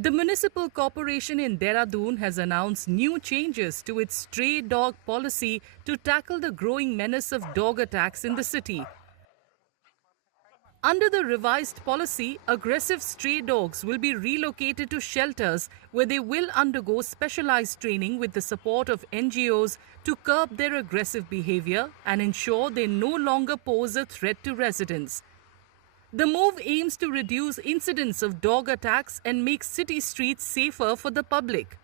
The municipal corporation in Dehradun has announced new changes to its stray dog policy to tackle the growing menace of dog attacks in the city. Under the revised policy, aggressive stray dogs will be relocated to shelters where they will undergo specialized training with the support of NGOs to curb their aggressive behavior and ensure they no longer pose a threat to residents. The move aims to reduce incidents of dog attacks and make city streets safer for the public.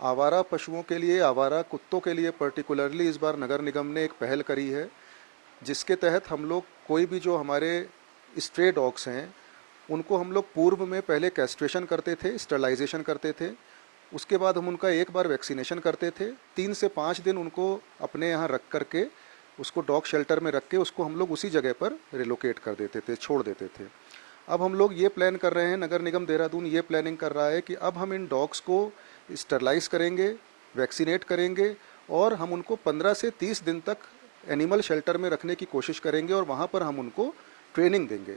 आवारा पशुओं के लिए, आवारा कुत्तों के लिए particularly इस बार नगर निगम ने एक पहल करी है, जिसके तहत हम लोग कोई भी जो हमारे स्ट्रे डॉग्स हैं उनको हम लोग पूर्व में पहले कैस्ट्रेशन करते थे, स्टरलाइजेशन करते थे, उसके बाद हम उनका एक बार वैक्सीनेशन करते थे, 3 से 5 दिन उनको अपने यहाँ रख करके उसको डॉग शेल्टर में रख के उसको हम लोग उसी जगह पर रिलोकेट कर देते थे, छोड़ देते थे। अब हम लोग ये प्लान कर रहे हैं, नगर निगम देहरादून ये प्लानिंग कर रहा है कि अब हम इन डॉग्स को स्टरलाइज करेंगे, वैक्सीनेट करेंगे और हम उनको 15 से 30 दिन तक एनिमल शेल्टर में रखने की कोशिश करेंगे और वहाँ पर हम उनको ट्रेनिंग देंगे।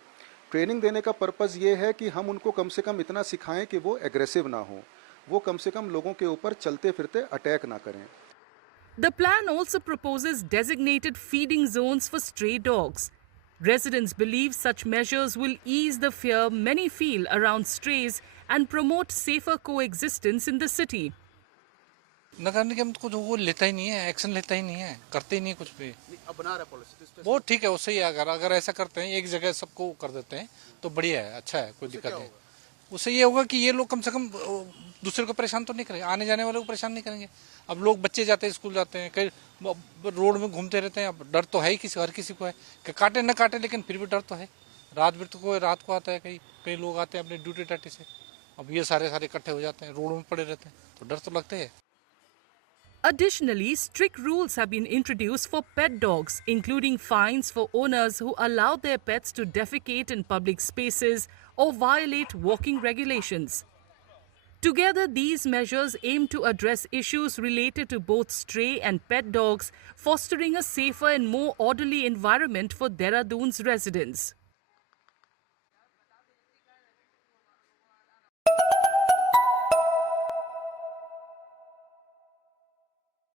ट्रेनिंग देने का पर्पज़ ये है कि हम उनको कम से कम इतना सिखाएं कि वो एग्रेसिव ना हो, वो कम से कम लोगों के ऊपर चलते फिरते अटैक ना करें। The plan also proposes designated feeding zones for stray dogs. Residents believe such measures will ease the fear many feel around strays and promote safer coexistence in the city. नगर निगम को जो वो लेता ही नहीं है, एक्शन लेता ही नहीं है, करते ही नहीं कुछ भी। अब बना रहा पॉलिसी वो ठीक है, उससे ही अगर ऐसा करते हैं, एक जगह सबको कर देते हैं तो बढ़िया है, अच्छा है, कोई दिक्कत नहीं। उससे ये होगा कि ये लोग कम से कम दूसरे को परेशान तो नहीं करेंगे, आने जाने वाले को परेशान नहीं करेंगे। अब लोग बच्चे जाते हैं, स्कूल जाते हैं, कई रोड में घूमते रहते हैं, अब डर तो है ही, हर किसी को है कि काटे न काटे, लेकिन फिर भी डर तो है। रात को आता है, कई लोग आते हैं अपने ड्यूटी टाटी से, अब ये सारे इकट्ठे हो जाते हैं, रोड में पड़े रहते हैं, तो डर तो लगते हैं। Additionally, strict rules have been introduced for pet dogs, including fines for owners who allow their pets to defecate in public spaces or violate walking regulations. Together, these measures aim to address issues related to both stray and pet dogs, fostering a safer and more orderly environment for Dehradun's residents.